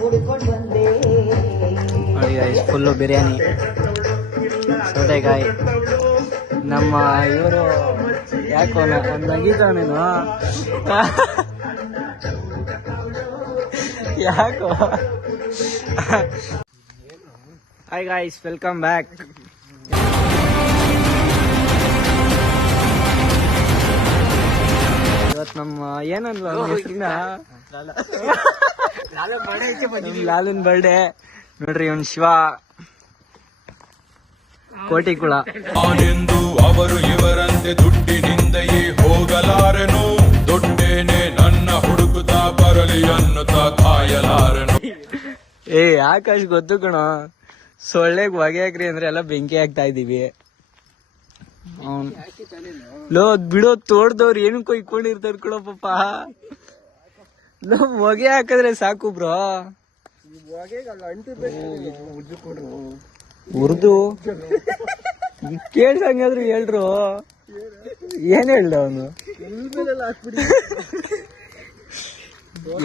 ನೋಡಿ ಫುಲ್ಲು ಬಿರಿಯಾನಿ, ಸೌತೆಕಾಯಿ. ನಮ್ಮ ಇವರು ಯಾಕೋ ನಗೀತಾವ ನೀನು ಯಾಕೋ. Hi guys, welcome back. ಇವತ್ತು ನಮ್ಮ ಏನಂದ್ಲ ಹೆಸರಿನ ಲಾಲನ್ ಬರ್ಡೇ ನೋಡ್ರಿ. ಇವನ್ ಶಿವ ಕೋಟಿಕುಳ. ನಾನೆಂದು ಅವರು ಇವರಂತೆ ದುಡ್ಡಿನಿಂದಯೇ ಹೋಗಲಾರನು, ದುಡ್ಡೇನೆ ನನ್ನ ಹುಡುಕುತ್ತಾ ಬರಲಿ ಅನ್ನುತ್ತಾ ಕಾಯಲಾರನು. ಆಕಾಶ್ ಗೊತ್ತು ಕಣ, ಸೊಳ್ಳೆಗ್ ಹೊಗೆ ಹಾಕ್ರಿ ಅಂದ್ರೆ ಎಲ್ಲ ಬೆಂಕಿ ಹಾಕ್ತಾ ಇದೀವಿ. ಲೋ ಬಿಡೋ, ತೋಡ್ದವ್ರು ಏನು ಕೊಯ್ಕೊಂಡಿರ್ತಾರ ಕಣೋ ಪಾಪ. ಲೋ ಹೊಗೆ ಹಾಕಿದ್ರೆ ಸಾಕು ಬ್ರೋ. ಉರ್ದು ಕೇಳ್ಸಂಗಾದ್ರು ಹೇಳ್ರು. ಏನ್ ಹೇಳ್ದ ಅವನು?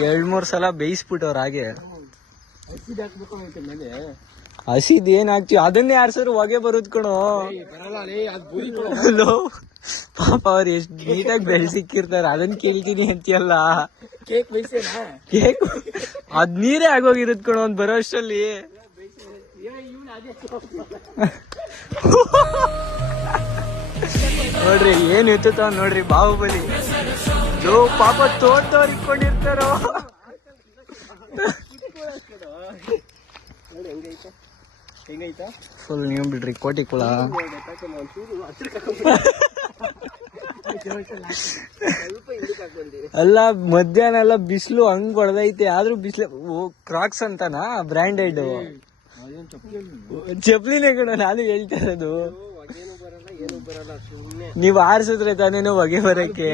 2-3 ಸಲ ಬೇಯಿಸ್ಬಿಟ್ಟವ್ರ. ಹಾಗೆ ಹಸಿದ್ ಏನ್ ಹಾಕ್ತಿವಿ ಅದನ್ನೇ ಯಾರ್ಸಾರು ಹೊಗೆ ಬರುದ್ ಕಣೋ. ಪಾಪ ಅವ್ರು ಎಷ್ಟ್ ನೀಟಾಗಿ ಬೆಳ್ಸಿಕ್ಕಿರ್ತಾರ, ಅದನ್ನ ಕೇಳ್ತೀನಿ ಅಂತೀಯಲ್ಲ. ಕೇಕ್ ಅದ್ ನೀರೇ ಆಗೋಗಿರುತ್ ಕಣೋ ಒಂದ್ ಬರೋ ಅಷ್ಟರಲ್ಲಿ. ನೋಡ್ರಿ ಏನ್ ಎತ್ತುತ್ತಾವ ನೋಡ್ರಿ ಬಾಹುಬಲಿ. ಲೋ ಪಾಪ ತೋಟದವ್ರು ಇಟ್ಕೊಂಡಿರ್ತಾರೋ. ಫುಲ್ ನೀವು ಬಿಡ್ರಿ ಕೋಟಿಕುಳ. ಅಲ್ಲ ಮಧ್ಯಾಹ್ನ ಎಲ್ಲ ಬಿಸಿಲು ಹಂಗ್ ಹೊಡೆದೈತೆ, ಆದ್ರೂ ಬಿಸಿಲು. ಕ್ರಾಕ್ಸ್ ಅಂತಾನ ಬ್ರ್ಯಾಂಡೆಡ್ ಚಪ್ಲಿನೇ ಕಣ ನಾನು ಹೇಳ್ತಾ ಇರೋದು. ನೀವ್ ಆರ್ಸಿದ್ರೆ ತಾನೇನೋ ಹೊಗೆ ಬರಕ್ಕೆ.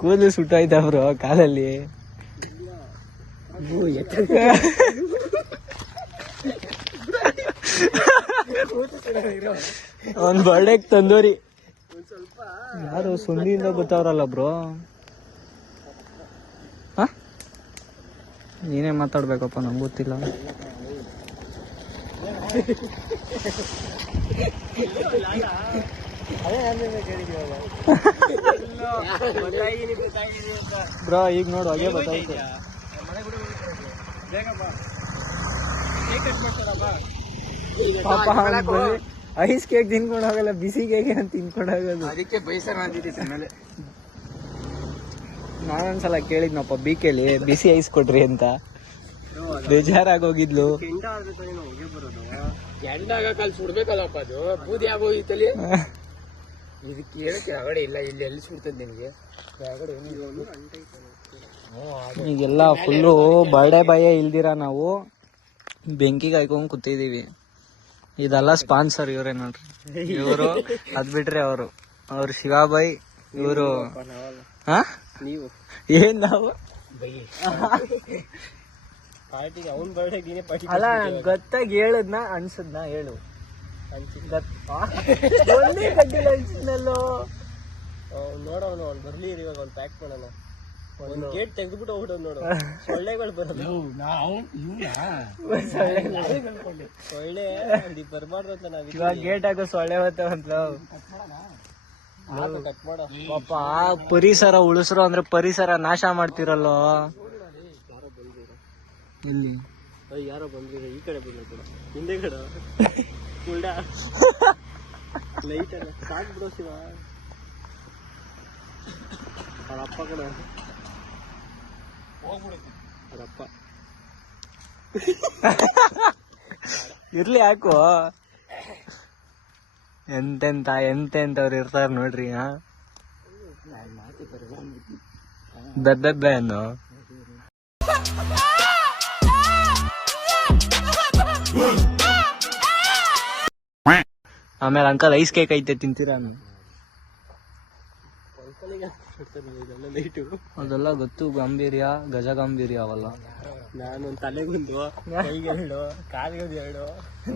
ಕೂದಲು ಸುಟ್ಟಾಯ್ತ ಬ್ರೋ ಕಾಲಲ್ಲಿ. ಅವನ್ ಬರ್ಡೇಗ್ ತಂದೋರಿ ಯಾರು ಸುಂದಿಯಿಂದ ಗೊತ್ತವ್ರಲ್ಲ ಬ್ರೋ. ನೀನೇ ಮಾತಾಡ್ಬೇಕಪ್ಪ, ನಂಗೆ ಗೊತ್ತಿಲ್ಲ. ಬ್ರೋ ಈಗ ನೋಡು ಹಾಗೆ ಗೊತ್ತಾಯ್ತು. ಪಾಪ ಐಸ್ ಕೇಕ್ ತಿನ್ಕೊಂಡು ಹೋಗಲ್ಲ, ಬಿಸಿ ಕೇಕ್ ಅಂತ ತಿನ್ಕೊಂಡು ಹೋಗೋದು. ಅದಕ್ಕೆ ಬೈಸಲ್ಲ. ನಾನೊಂದ್ಸಲ ಕೇಳಿದ್ನಪ್ಪ ಬಿಕೆಲಿ ಬಿಸಿ ಐಸ್ ಕೊಡ್ರಿ ಅಂತ, ಬೇಜಾರಾಗೋಗಿದ್ಲು. ಸುಡ್ಬೇಕಲ್ಲಪ್ಪ ಅದು ಬೂದಿ ಆಗೋಗಿತ್ತಲ್ಲಿ. ಇದಕ್ಕೆ ಹೇಳಕ್ಕೆ ಆಗಡೆ ಇಲ್ಲ, ಇಲ್ಲಿ ಎಲ್ಲಿ ಸುಡ್ತದೆ ನಿನಗೆ. ಈಗೆಲ್ಲ ಫುಲ್ಲು ಬರ್ಡೇ ಬಾಯೇ ಇಲ್ದಿರ ನಾವು ಬೆಂಕಿಗೆ ಹಾಕೊಂಡ್ ಕೂತಿದೀವಿ. ಇದೆಲ್ಲ ಸ್ಪಾನ್ಸರ್ ಇವರೇ ನೋಡ್ರಿ. ಇವರು ಅದ್ ಬಿಟ್ರೆ ಅವರು ಶಿವಾಬಾಯಿ. ಇವರು ನೀವು ಏನ್ ನಾವು ಅಲ್ಲ ಗೊತ್ತಾಗಿ ಹೇಳದ್ನ ಅನ್ಸದ್ನ ಹೇಳು. ಅನ್ಸಿದ್ನಲ್ಲೋ ನೋಡೋನು ಅವ್ನು ಬರ್ಲಿ ಇವಾಗ ಅವ್ನು ಪ್ಯಾಕ್ ಮಾಡೋಣ. ಒಂದು ಗೇಟ್ ತೆಗೆದ್ಬಿಟ್ಟು ಹೋಗ್ಬಿಟ್ಟು ನೋಡು, ಸೊಳ್ಳೆಗಳು ಬರೋದು. ಸೊಳ್ಳೆ ಬರ್ಬಾರ್ದು ಅಂತ ನಾವ್ ಇವಾಗ ಗೇಟ್ ಹಾಕೋ ಸೊಳ್ಳೆ ಬರ್ತಾವಂತ. ಪಾಪ ಪರಿಸರ ಉಳಿಸ್ರು ಅಂದ್ರೆ ಪರಿಸರ ನಾಶ ಮಾಡ್ತಿರಲ್ಲೋ. ಎಲ್ಲಿ ಯಾರೋ ಬಂದಿರ ಈ ಕಡೆ ಬಂದ ಹಿಂದೆ ಕಡೆ ಕುಲ್ಡ ಲೈಟ್ ಅಲ್ಲ ಸಾಕ್ ಬಿಡೋ ಶಿವ. ಅವರಪ್ಪ ಕಡೆ ಅವರಪ್ಪ ಇರ್ಲಿ ಯಾಕೋ. ಎಂತೆಂತವ್ರು ಇರ್ತಾರ ನೋಡ್ರಿ. ಬೆಬ್ಬೆಬ್ಬೆ ಅನ್ನೋ ಆಮೇಲೆ ಅಂಕಲ್ ಐಸ್ ಕೇಕ್ ಐತೆ ತಿಂತೀರಾ? ಅದೆಲ್ಲ ಗೊತ್ತು. ಗಾಂಭೀರ್ಯ ಗಜ ಗಾಂಭೀರ್ಯ ಅವೆಲ್ಲ. ನಾನು ತಲೆಗೊಂದು ಕೈಗೆರಡು ಕಾಲಿಗೊಂದು ಎರಡು.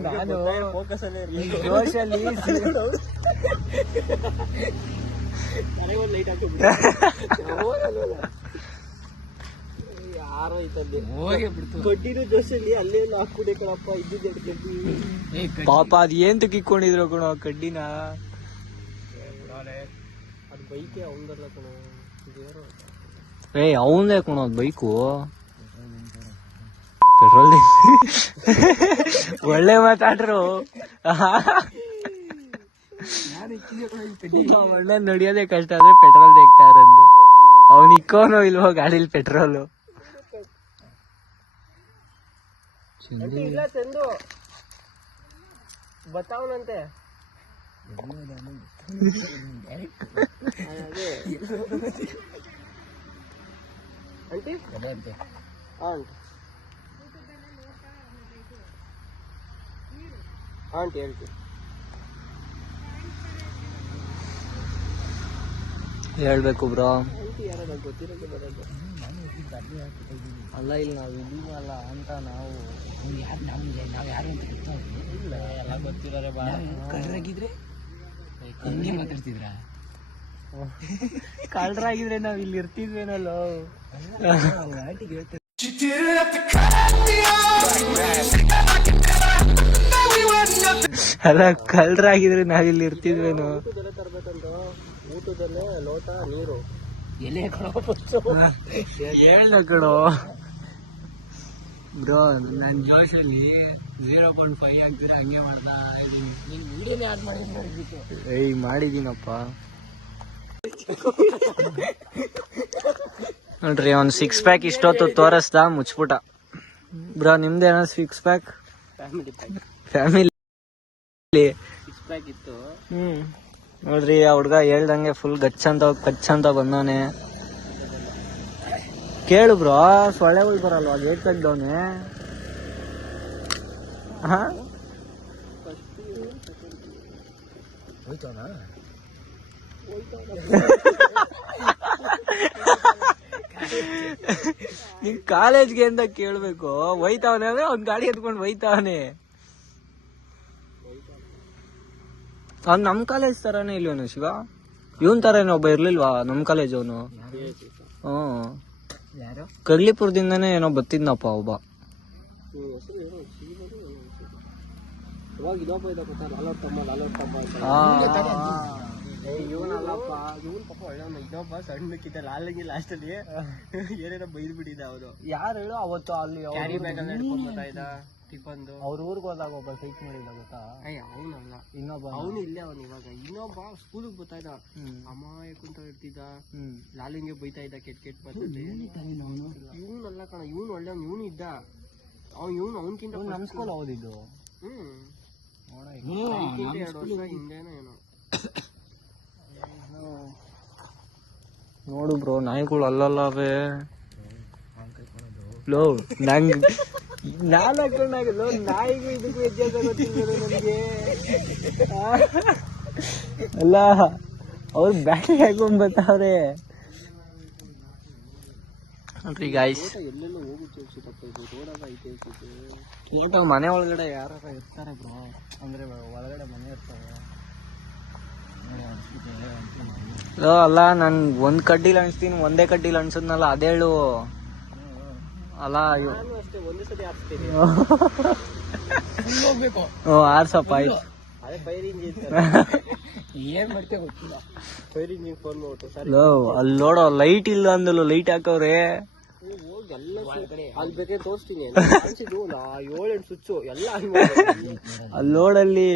ನಾನು ಫೋಕಸ್ ಅಲ್ಲಿ ಲೈಟ್ ಹಾಕಿ ಆರೋಯ್ತಲ್ಲಿ ಕಡ್ಡಿನೂ ಜೋಶಲ್ಲಿ ಅಲ್ಲೇ ಹಾಕ್ಬಿಡಿ ಕಣಪ್ಪ ಇದ್ದಿದ್ದು ಕಡ್ಡಿ ಪಾಪ ಅದ್ ಏನ್ ಕಿಕ್ಕೊಂಡಿದ್ರು ಕಣ ಕಡ್ಡಿನ ಅದು ಬೈಕೆ ಅವಂದಲ್ಲ ಕಣ ಅವಂದೇ ಕಣ ಅದ್ ಬೈಕು ಪೆಟ್ರೋಲ್ ಒಳ್ಳೆ ಮಾತಾಡ್ರು ಒಳ್ಳೆ ನಡಿಯೋದೇ ಕಷ್ಟ ಆದ್ರೆ ಪೆಟ್ರೋಲ್ ತೆಗ್ತಾರಂತೆ ಅವ್ನು ಇಕ್ಕೋನೋ ಇಲ್ವೋ ಗಾಡಿಲಿ ಪೆಟ್ರೋಲು ಚಂದು ಬತ್ತಾವನಂತೆ ಆಂಟಿ ಆಂಟಿ ಹೇಳ್ತೀವಿ ಹೇಳ್ಬೇಕು ಬ್ರೋ ಅಲ್ಲ ಇಲ್ಲಿ ನಾವು ಇದೀವಲ್ಲ ಅಂತ ನಾವು ಯಾರು ಅಂತ ಇಲ್ಲ ಎಲ್ಲ ಗೊತ್ತಿದ್ದಾರೆ ಕಳ್ರಾಗಿದ್ರೆ ಹಿಂಗೆ ಮಾತಾಡ್ತಿದ್ರ ಕಳ್ರಾಗಿದ್ರೆ ನಾವ್ ಇಲ್ಲಿ ಇರ್ತಿದ್ವೇನಲ್ಲ ಅಲ್ಲ ಕಳ್ರಾಗಿದ್ರೆ ನಾವಿಲ್ಲಿ ಇರ್ತಿದ್ವೇನೋ ಊಟದಲ್ಲೇ ಲೋಟ ನೀರು ಎಲೆ ಕಣೋ ಕಣೋ ಬ್ರೋ ನನ್ನ ಜೋಶಲ್ಲಿ 0.5 ಆಗ್ತಿದ್ರೆ ಹಂಗೆ ಮಾಡ್ತಾ ಇದ್ದೀನಿ ನೀನು ವಿಡಿಯೋನೇ ಆಡ್ ಮಾಡಿದ್ದೀನಿ ಏಯ್ ಮಾಡಿದ್ದೀನಪ್ಪ ನೋಡ್ರಿ ಒಂದು 6 ಪ್ಯಾಕ್ ಇಷ್ಟೊತ್ತು ತೋರಿಸ್ದ ಮುಚ್ಬಿಟ ಬ್ರೋ ನಿಮ್ದೇನೋ 6 ಪ್ಯಾಕ್ ಫ್ಯಾಮಿಲಿ 6 ಪ್ಯಾಕ್ ಇತ್ತು ನೋಡ್ರಿ ಆ ಹುಡ್ಗ ಹೇಳ್ದಂಗೆ ಫುಲ್ ಗಚ್ ಅಂತ ಬಂದವನೆ ಕೇಳು ಬ್ರೋ ಸೊಳ್ಳೆಗಳು ಬರಲ್ವಾ ಗೇಟ್ ತೆಗ್ದವನೆ ನೀನ್ ಕಾಲೇಜ್ಗೆ ಅಂತ ಕೇಳ್ಬೇಕು ಒಯ್ತಾವನೆ ಅಂದ್ರೆ ಅವ್ನ್ ಗಾಡಿ ಎತ್ಕೊಂಡು ಒಯ್ತಾವನೆ ಅವ್ನು ನಮ್ ಕಾಲೇಜ್ ತರಾನೇ ಇಲ್ವೇನು ಶಿವ ಇವನ್ ತರ ಒಬ್ಬ ಇರ್ಲಿಲ್ವಾ ನಮ್ ಕಾಲೇಜ್ ಅವನು ಕಗ್ಲಿಪುರದಿಂದಾನೇ ಏನೋ ಬತ್ತಿದ್ನಪ್ಪ ಒಬ್ಬ ಇವನಲ್ಲಪ್ಪ ಇವನ್ ಪಾಪ ಒಳ್ಳೆ ಇನ್ನೊಬ್ಬ ಸಣ್ಣಕ್ಕಿದ್ದ ಲಾಲಂಗಿ ಲಾಸ್ಟ್ ಅಲ್ಲಿ ಏನೇನೋ ಬೈದ್ ಬಿಟ್ಟಿದ್ದ ಅವನು ಯಾರು ಹೇಳು ಅವತ್ತು ಅಲ್ಲಿ ಕ್ಯಾರಿ ಬ್ಯಾಗ್ ಅಲ್ಲಿ ಹಿಡ್ಕೊಂಡ್ ಬರ್ತಾ ಇದ್ದ ಟಿಫನ್ದು ಅವ್ರ ಊರಿಗೆ ಹೋದಾಗ ಒಬ್ಬ ಸೈಕ್ ಮಾಡಿದ ಗೊತ್ತಾ ಅವನಲ್ಲ ಇನ್ನೊಬ್ಬ ಅವನು ಇಲ್ಲೇ ಅವನು ಇವಾಗ ಇನ್ನೊಬ್ಬ ಸ್ಕೂಲಿಗೆ ಬರ್ತಾ ಇದ್ದ ಅಮಾಯ ಕುಂತ ಇರ್ತಿದ್ದ ಲಾಲಿಂಗೆ ಬೈತಾ ಇದ್ದ ಕೆಟ್ಟ ಬರ್ತದೆ ಇವನಲ್ಲ ಕಣ ಇವನು ಒಳ್ಳೆ ಇವನು ಇದ್ದ ಅವನಕ್ಕಿಂತ ನಮ್ ಸ್ಕೂಲ್ ಓದಿದ್ದು 2 ವರ್ಷ ಹಿಂದೇನೋ ಏನೋ ನೋಡು ಬ್ರೋ ನಾಯಿಗಳು ಅಲ್ಲಲ್ಲವೇ ಲೋ ನಂಗ್ ನಾಲ್ಕು ನಾಯಿಗೂ ಇದಕ್ಕೂ ವ್ಯತ್ಯಾಸ ಗೊತ್ತಿಲ್ಲ ನನಗೆ ಅಲ್ಲ ಅವ್ರು ಬ್ಯಾಟ್ರಿ ಹಾಕೊಂಡ್ ಬರ್ತಾವ್ರೆ ನೋಡ್ರಿ ಗಾಯ್ಸ್ ಎಲ್ಲೆಲ್ಲ ಹೋಗುತ್ತೆ ಮನೆ ಒಳಗಡೆ ಯಾರ ಇರ್ತಾರೆ ಬ್ರೋ ಅಂದ್ರೆ ಒಳಗಡೆ ಮನೆ ಇರ್ತಾರೆ ಅಲ್ಲ ನನ್ ಒಂದ್ ಕಡ್ಡಿಲ್ ಅನ್ಸ್ತೀನಿ ಒಂದೇ ಕಡ್ಡಿಲ್ ಅನ್ಸದ್ನಲ್ಲ ಅದೇಳು ಅಲ್ಲ ಆರ್ಸಪ್ಪ ಆಯ್ತು ಅಲ್ಲಿ ನೋಡೋ ಲೈಟ್ ಇಲ್ಲ ಅಂದಲ್ಲ ಲೈಟ್ ಹಾಕವ್ರೆ ಅಲ್ಲಿ ಬೇಕಾದ್ರೆ ತೋರಿಸ್ತೀನಿ 7-8 ಸ್ವಿಚ್ ಎಲ್ಲ ಅಲ್ಲಿ ನೋಡಲ್ಲಿ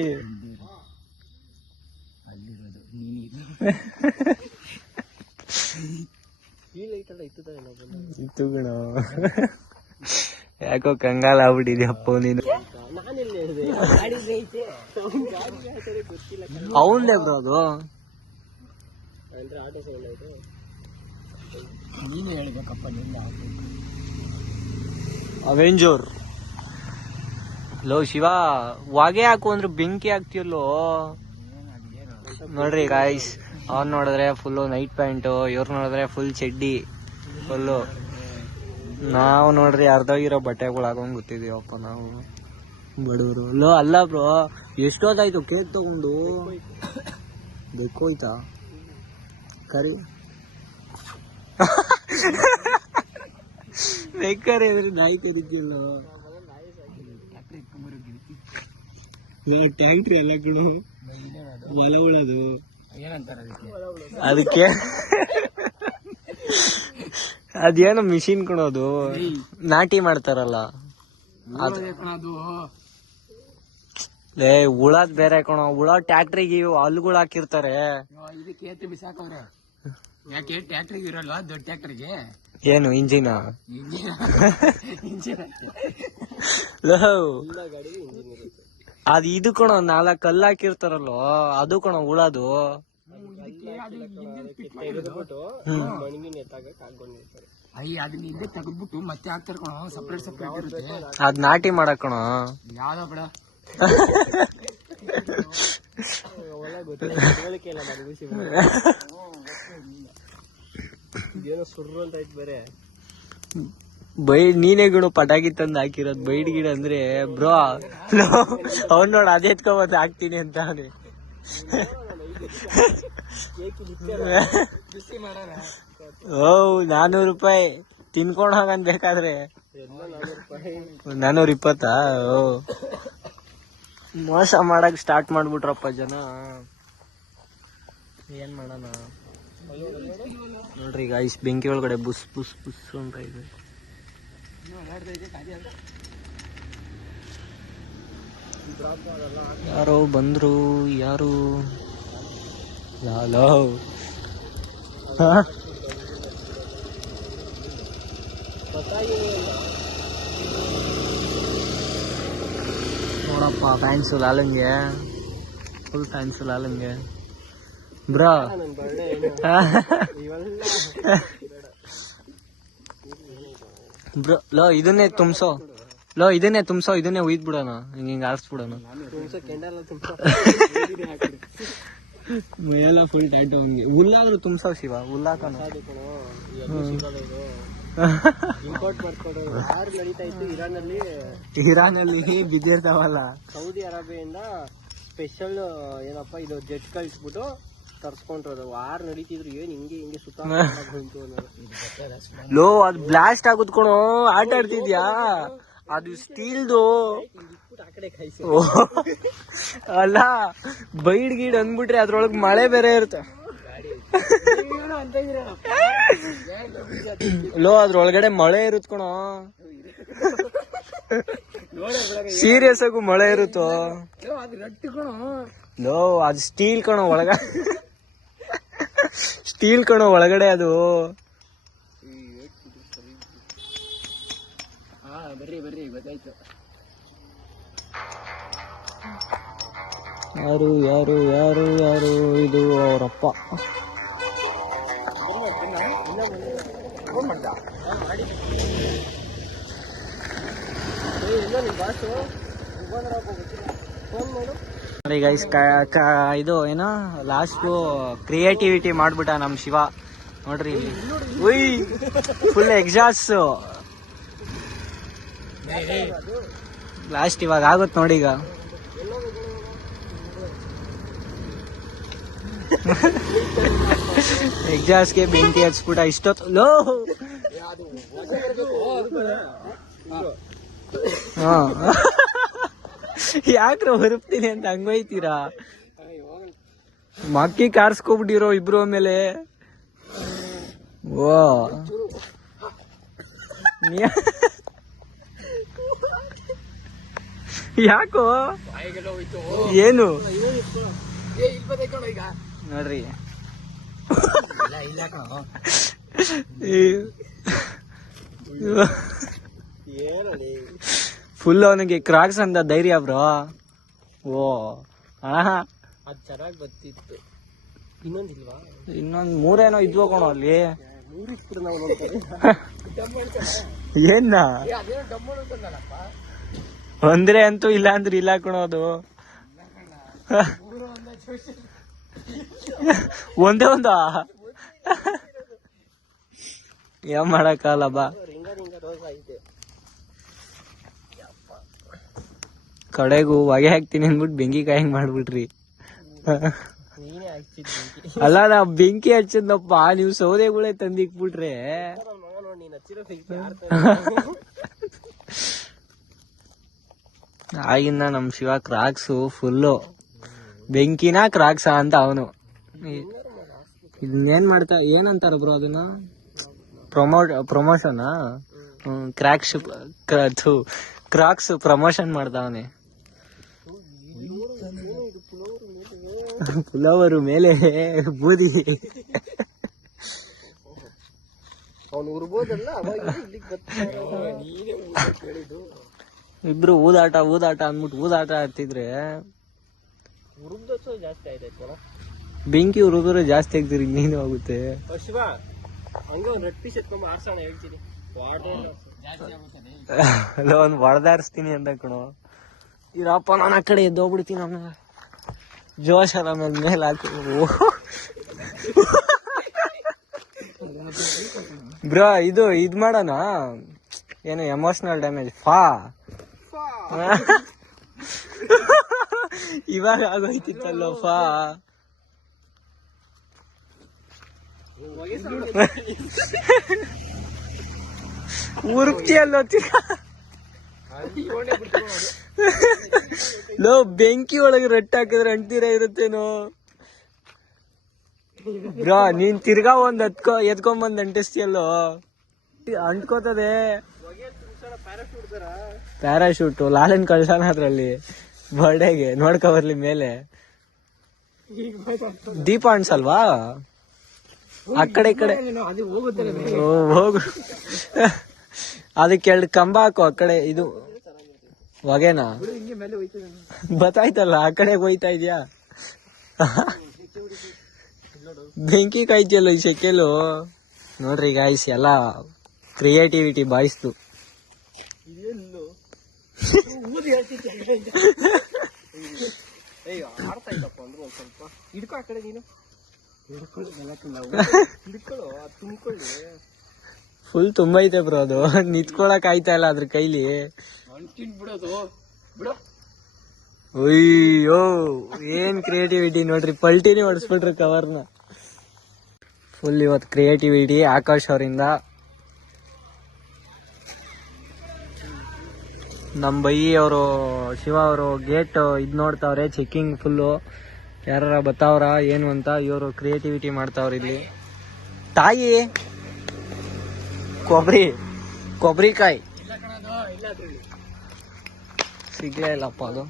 ಇತ್ತು ಕಣ ಯಾಕೋ ಕಂಗಾಲ ಆಗ್ಬಿಟ್ಟಿದ್ಯಪ್ಪ ನೀನು ಅವಂದೇ ಬ್ರೋ ಅದು ನೀನು ಹೇಳ್ಬೇಕಪ್ಪ ಅವೆಂಜರ್ ಲೋ ಶಿವ ಹೊಗೆ ಹಾಕು ಅಂದ್ರೆ ಬೆಂಕಿ ಹಾಕ್ತಿಯಲ್ಲೋ ನೋಡ್ರಿ ಗಾಯ್ಸ್ ಅವ್ನ್ ನೋಡಿದ್ರೆ ಫುಲ್ಲು ನೈಟ್ ಪ್ಯಾಂಟು ಇವ್ರು ನೋಡಿದ್ರೆ ಫುಲ್ ಚಡ್ಡಿ ಫುಲ್ಲು ನಾವು ನೋಡ್ರಿ ಅರ್ಧೋಗಿರೋ ಬಟ್ಟೆಗಳು ಹಾಕೊಂಡ್ ಗೊತ್ತಿದೀವಪ್ಪ ನಾವು ಬಡವರು ಲೋ ಅಲ್ಲ ಬ್ರೋ ಎಷ್ಟೊತ್ತಾಯ್ತು ಕೇಕ್ ತಗೊಂಡು ಬೆಕ್ಕೋಯ್ತಾ ಕರಿ ಬೇಕಾರೆ ನಾಯಿ ಕರಿತಿಲ್ಲ ಟ್ಯಾಂಕ್ರಿ ಎಲ್ಲ ಕಣು ಹೊಲ ಉಳದು ಅದಕ್ಕೆ ಅದೇನೋ ಮಿಷಿನ್ ಕೊಡೋದು ನಾಟಿ ಮಾಡ್ತಾರಲ್ಲ ಲೇ ಉಳದ್ ಬೇರೆ ಕಣೋ ಉಳ ಟ್ಯಾಕ್ಟ್ರಿಗೆ ಹಲ್ಗಳು ಹಾಕಿರ್ತಾರೆ ಯಾಕೆ ಟ್ಯಾಕ್ಟ್ರಿಗೆ ಇರಲ್ವಾ ದೊಡ್ಡ ಟ್ಯಾಕ್ಟ್ರಿಗೆ ಏನು ಇಂಜಿನ ಅದ್ ಇದು ಕಣೋ 4 ಕಲ್ಲು ಹಾಕಿರ್ತಾರಲ್ಲೋ ಅದು ಕಣೋ ಉಳದು ಅದನ್ನ ಹಿಂದೆ ತೆಗೆದ್ಬಿಟ್ಟು ಮತ್ತೆ ಹಾಕ್ತಾರ ಕಣೋ ಸಪ್ರೇಟ್ ಇರುತ್ತೆ ಅದ್ ನಾಟಿ ಮಾಡಕ್ ಕಣೋ ಯಾವ್ದೋ ಬೇಡ ಬೈಡ್ ನೀನೇ ಗುಣ ಪಟಾಕಿ ತಂದು ಹಾಕಿರೋದು ಬೈಡ್ ಗಿಡ ಅಂದ್ರೆ ಬ್ರೋ ಅವ್ನ್ ನೋಡ್ ಅದೇ ಎತ್ಕೊಂಬತ್ತು ಹಾಕ್ತೀನಿ ಅಂತ ಅವನೇ ಓ 400 ರೂಪಾಯಿ ತಿನ್ಕೊಂಡ್ ಹೋಗನ್ ಬೇಕಾದ್ರೆ 420. ಓ ಮೋಸ ಮಾಡಕ್ ಸ್ಟಾರ್ಟ್ ಮಾಡ್ಬಿಟ್ರಪ್ಪ ಜನ. ಏನ್ ಮಾಡೋಣ ನೋಡ್ರಿ ಈಗ ಇಷ್ಟು ಬೆಂಕಿ ಒಳಗಡೆ ಬುಸ್ ಬುಸ್ ಬುಸ್ ಅಂತ ಇದೆ. ಯಾರೋ ಬಂದ್ರು, ಯಾರು ಲಾಲೋ ನೋಡಪ್ಪ ಫ್ಯಾನ್ಸು ಲಾಲಂಗೆ, ಫುಲ್ ಫ್ಯಾನ್ಸು ಲಾಲಂಗೆ ಬ್ರಾ. ಬ್ರೋ ಲೋ ಇದನ್ನೇ ತುಂಬ್ಸೋ, ಇದನ್ನೇ ಉಯ್ದ್ ಬಿಡೋಣ, ಹಿಂಗ ಆರಿಸ್ಬಿಡೋಣ. ಮೈಯೆಲ್ಲ ಫುಲ್ ಟೈಟ್ ಅವನಿಗೆ. ಹುಲ್ಲಾದ್ರೂ ತುಂಬ್ಸೋ ಶಿವ, ಹುಲ್ಲಾಕಣ. ಇರಾನಲ್ಲಿ ಬಿದ್ದಿರ್ತಾವಲ್ಲ, ಸೌದಿ ಅರೇಬಿಯಿಂದ ಸ್ಪೆಷಲ್ ಏನಪ್ಪಾ ಇದು ಜೆಟ್ ಕಳಿಸ್ಬಿಟ್ಟು ತರ್ಸ್ಕೊಂಡ್ರು. ವಾರ್ ನಡೀತಿದ್ರು, ಏನ್ ಹಿಂಗೆ ಸುತ್ತ ಲೋ ಅದ್ ಬ್ಲಾಸ್ಟ್ ಆಗುದ್ಕೊಣೋ. ಆಟ ಆಡ್ತಿದ್ಯಾ? ಅದು ಸ್ಟೀಲ್ದು ಅಲ್ಲ, ಬೈಡ್ ಗೀಡ್ ಅಂದ್ಬಿಟ್ರೆ ಅದ್ರೊಳಗ್ ಮಳೆ ಬೇರೆ ಇರುತ್ತೆ. ಲೋ ಅದ್ರೊಳಗಡೆ ಮಳೆ ಇರುತ್ ಕಣೋ, ಸೀರಿಯಸ್ ಆಗು ಮಳೆ ಇರುತ್ತೋ. ಲೋ ಅದು ಸ್ಟೀಲ್ ಕಣೋ, ಸ್ಟೀಲ್ ಕಣೋ ಒಳಗಡೆ ಅದು. ಬರ್ರಿ ಗೊತ್ತಾಯ್ತು. ಯಾರು ಯಾರು ಯಾರು ಯಾರು ಇದು ಅವರಪ್ಪ. ಗೈಸ್ ಇದು ಏನೋ ಲಾಸ್ಟ್ ಕ್ರಿಯೇಟಿವಿಟಿ ಮಾಡ್ಬಿಟ್ಟ ನಮ್ ಶಿವ. ನೋಡ್ರಿ ಇಲ್ಲಿ, ಉಯ್ ಫುಲ್ ಎಕ್ಸಾಸ್ಟ್. ಲಾಸ್ಟ್ ಇವಾಗ ಆಗುತ್ತೆ ನೋಡಿ. ಈಗ ಎಕ್ಸಾಸ್ಟ್ಗೆ ಬೆಂಕಿ ಹಚ್ಬಿಟ್ಟ ಇಷ್ಟೊತ್ತು. ಲೋ ಹಾ ಯಾಕ್ರ ಹೊರಪ್ತೀನಿ ಅಂತ ಹಂಗೋಯ್ತೀರಾ? ಮಕ್ಕಿ ಕಾರ್ಸ್ಕೊಬಿಟ್ಟಿರೋ ಇಬ್ರು ಮೇಲೆ. ಓ ಯಾಕೋ ಏನು ನೋಡ್ರಿ, ಫುಲ್ ಅವನಿಗೆ ಕ್ರಾಕ್ಸ್ ಅಂತ ಧೈರ್ಯ ಬ್ರೋ. ಓ ಅದ್ ಚೆನ್ನಾಗ್ ಬರ್ತಿತ್ತು. ಇನ್ನೊಂದಿಲ್ವಾ? ಇನ್ನೊಂದ್ 3 ಏನೋ ಇದ್ವು ಕಣೋ ಅಲ್ಲಿ. ಏನ ಅಂದ್ರೆ ಅಂತೂ ಇಲ್ಲ ಅಂದ್ರೆ ಇಲ್ಲ ಕಣೋದು. ಒಂದೇ ಒಂದ ಏನ್ ಮಾಡಕ್ಕಲ್ಲ ಬಾ. ಕಡೆಗೂ ಹೊಗೆ ಹಾಕ್ತೀನಿ ಅಂದ್ಬಿಟ್ಟು ಬೆಂಕಿ ಕಾಯಂಗ್ ಮಾಡ್ಬಿಟ್ರಿ. ಅಲ್ಲ ನಾ ಬೆಂಕಿ ಹಚ್ಚದ್ನಪ್ಪ, ನೀವು ಸೌದೆಗಳೇ ತಂದಿಕ್ಬಿಟ್ರೆ. ಆಗಿಂದ ನಮ್ ಶಿವ ಕ್ರಾಕ್ಸು ಫುಲ್ಲು ಬೆಂಕಿನ ಕ್ರಾಕ್ಸ ಅಂತ ಅವನು. ಇನ್ನೇನ್ ಮಾಡ್ತಾ ಏನಂತಾರ ಬ್ರೋ ಅದನ್ನ ಪ್ರಮೋಷನ್ ಕ್ರಾಕ್ಸ್ ಪ್ರಮೋಷನ್ ಮಾಡ್ತಾವನೆ. ಪುಲವರು ಮೇಲೆ ಬೂದಿ ಇಬ್ರು ಊದಾಟ ಅಂದ್ಬಿಟ್ಟು ಊದಾಟ ಆಡ್ತಿದ್ರೆ ಜಾಸ್ತಿ ಆಯ್ತಾಯ್ತು. ಬೆಂಕಿ ಉರಿದ್ರೆ ಜಾಸ್ತಿ ಆಗ್ತಿರಿ ಇನ್ನೇನು ಆಗುತ್ತೆ. ಶಿವ ಹಂಗ ಒಂದ್ ರೆಡ್ ಪೀಸ್ ಎತ್ಕೊಂಡ್ ಆಡ್ಸೋಣ ಹೇಳ್ತೀನಿ. ಅಲ್ಲ ಒಂದ್ ಹೊಡೆದಾರಿಸ್ತೀನಿ ಅಂತ ಕಣೋ. ಇರಪ್ಪ ನಾನು ಆ ಕಡೆ ಎದ್ದೋಗ್ಬಿಡ್ತೀನಿ. ಆಮೇಲೆ ಜೋಶ್ ಆಮೇಲೆ ಮೇಲೆ ಹಾಕಿ ಬ್ರೋ ಇದ್ ಮಾಡೋಣ ಏನು ಎಮೋಷನಲ್ ಡ್ಯಾಮೇಜ್ ಇವಾಗ ಆಗೋಯ್ತಿತ್ತಲ್ಲೋ ಉರುಕ್ತಿಯಲ್ಲೋ ಲೋ ಬೆಂಕಿ ಒಳಗೆ ರಟ್ಟು ಹಾಕಿದ್ರೆ ಅಂಟಿರ ಇರುತ್ತೇನೋ ಬ್ರಾ. ನೀನ್ ತಿರ್ಗಾ ಒಂದ್ ಎತ್ಕೊಂಬಂದ್ ಅಂಟಿಸ್ತೀಯಲ್ಲೋ ಅಂಟ್ಕೋತದೆ. ಪ್ಯಾರಾಶೂಟ್ ಲಾಲನ್ ಕಳ್ಸೋಣ ಅದ್ರಲ್ಲಿ ಬರ್ಡೇಗೆ ನೋಡ್ಕೊ ಬರ್ಲಿ ಮೇಲೆ. ದೀಪ ಅನ್ಸಲ್ವಾ ಆ ಕಡೆ ಈ ಕಡೆ ಹೋಗು. ಅದಕ್ಕೆ 2 ಕಂಬ ಹಾಕು ಆ ಕಡೆ. ಇದು ಹೊಗೆನಾ ಬತ್ತಾಯ್ತಲ್ಲ ಆ ಕಡೆ ಹೋಯ್ತಾ ಇದ್ಯಾ. ಬೆಂಕಿ ಕಾಯ್ತಿಯಲ್ಲ ಈ ಶೆಕೆಲು. ನೋಡ್ರಿ ಗಾಯ್ಸ್ ಎಲ್ಲ ಕ್ರಿಯೇಟಿವಿಟಿ ಬಾಯ್ಸ್ದು. ಫುಲ್ ತುಂಬೈತೆ ಬ್ರೋ ಅದು. ನಿಂತ್ಕೊಳಕ್ ಆಯ್ತಾ ಇಲ್ಲ ಅದ್ರ ಕೈಲಿ. ಅಯ್ಯೋ ಏನ್ ಕ್ರಿಯೇಟಿವಿಟಿ ನೋಡ್ರಿ. ಪಲ್ಟಿನಿ ಹೊಡ್ಸ್ಬಿಟ್ರಿ ಕವರ್ನ. ಫುಲ್ ಇವತ್ತು ಕ್ರಿಯೇಟಿವಿಟಿ ಆಕಾಶ್ ಅವರಿಂದ. ನಮ್ ಬೈ ಅವರು ಶಿವ ಅವರು ಗೇಟ್ ಇದ್ ನೋಡ್ತಾವ್ರೆ, ಚೆಕಿಂಗ್ ಫುಲ್ಲು ಯಾರ ಬತ್ತಾವ್ರ ಏನು ಅಂತ. ಇವರು ಕ್ರಿಯೇಟಿವಿಟಿ ಮಾಡ್ತಾವ್ರ ಇಲ್ಲಿ. ತಾಯಿ ಕೊಬ್ಬರಿಕಾಯಿ ಸಿಗ್ಲೇ ಇಲ್ಲಪ್ಪ ಅದು.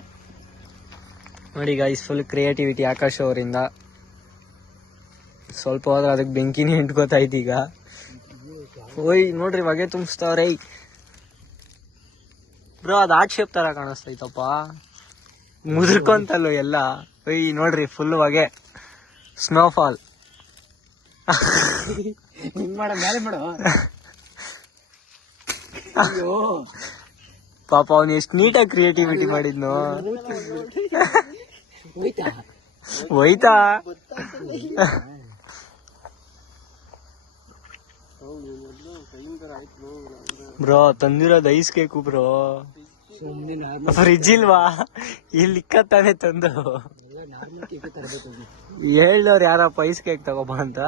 ನೋಡಿ ಗೈಸ್ ಫುಲ್ ಕ್ರಿಯೇಟಿವಿಟಿ ಆಕಾಶ್ ಅವರಿಂದ. ಸ್ವಲ್ಪ ಹೋದ್ರೆ ಅದಕ್ಕೆ ಬೆಂಕಿನೇ ಹಿಂಟ್ಕೋತೈತಿ ಈಗ. ಓಯ್ ನೋಡ್ರಿ ಹೊಗೆ ತುಂಬಿಸ್ತಾವ್ರೆ ಬ್ರೋ. ಅದು ಆರ್ಟ್ ಶೇಪ್ ತರ ಕಾಣಿಸ್ತೈತಪ್ಪ, ಮುದ್ರಕೊಂತಲ್ಲೋ ಎಲ್ಲ. ಒಯ್ ನೋಡ್ರಿ ಫುಲ್ ಹೊಗೆ, ಸ್ನೋಫಾಲ್. ಪಾಪ ಅವ್ನು ಎಷ್ಟು ನೀಟಾಗಿ ಕ್ರಿಯೇಟಿವಿಟಿ ಮಾಡಿದ್ನು. ಹೋಯ್ತಾ ಬ್ರೋ. ತಂದಿರೋದು ಐಸ್ ಕೇಕು ಬ್ರೋ. ಫ್ರಿಜ್ ಇಲ್ವಾ? ಇಲ್ಲಿ ಇಕ್ಕತ್ತಾನೆ ತಂದು. ಹೇಳ್ದವ್ರು ಯಾರಪ್ಪ ಐಸ್ ಕೇಕ್ ತಗೋಬ ಅಂತ.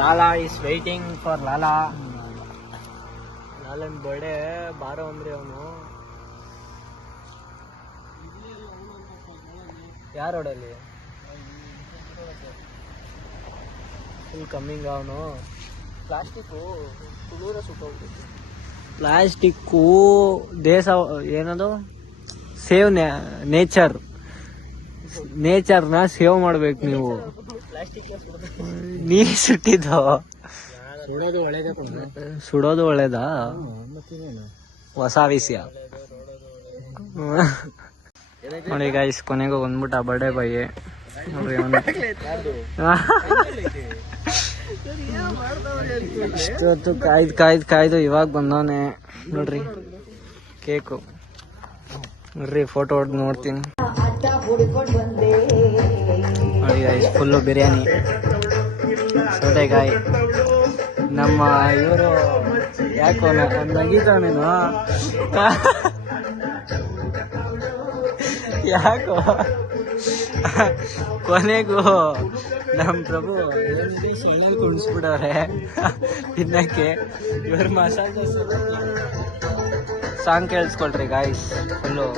ಲಾಲಾ ಇಸ್ ವೈಟಿಂಗ್ ಫಾರ್ ಲಾಲನ್ ಬರ್ಡೇ. ಬಾರೋ ಅಂದ್ರೆ ಅವನು ಯಾರ ರೋಡಲ್ಲಿ ಫುಲ್ ಕಮ್ಮಿಂಗ್. ಅವನು ಪ್ಲಾಸ್ಟಿಕ್ಕು ದೇಶ ಏನದು ಸೇವ್ ನೇಚರ್ನ ಸೇವ್ ಮಾಡ್ಬೇಕು ನೀವು. ನೀ ಸುಟ್ಟಿದ್ದು ಸುಡೋದು ಒಳ್ಳೇದಾ? ಹೊಸ ವಿಷಯ ನೋಡಿ ಗೈಸ್. ಕೊನೆಗೂ ಬಂದ್ಬಿಟ್ಟ ಬರ್ಡೇ ಬಾಯ್ ನೋಡ್ರಿ. ಇಷ್ಟೊತ್ತು ಕಾಯ್ದು ಇವಾಗ ಬಂದವನೆ ನೋಡ್ರಿ. ಕೇಕು ನೋಡ್ರಿ, ಫೋಟೋ ಹೊಡೆದು ನೋಡ್ತೀನಿ ನೋಡಿ ಗೈಸ್. ಫುಲ್ಲು ಬಿರಿಯಾನಿ, ಸೌತೆಕಾಯಿ. ನಮ್ಮ ಇವರು ಯಾಕೋ ನಗೀತಾನೇನು ಯಾಕೋ ಕೊನೆಗೂ ನಮ್ಮ ಪ್ರಭು ಸೊಳ್ಳೆ ಕುಣಿಸ್ಬಿಡವ್ರೆ ತಿನ್ನಕ್ಕೆ. ಇವ್ರ masala dosa song ಕೇಳಿಸ್ಕೊಳ್ರಿ guys. Full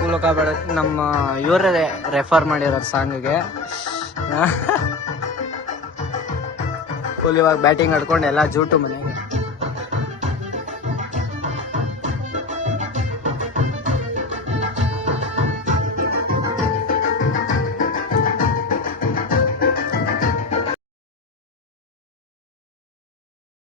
ಕುಲುಕ ಬೇಡ ನಮ್ಮ ಇವರೇ ರೆಫರ್ ಮಾಡಿರೋರು ಸಾಂಗಿಗೆ. ಫುಲ್ ಇವಾಗ ಬ್ಯಾಟಿಂಗ್ ಆಡ್ಕೊಂಡು ಎಲ್ಲ ಜೂಟು ಮನೆಗೆ.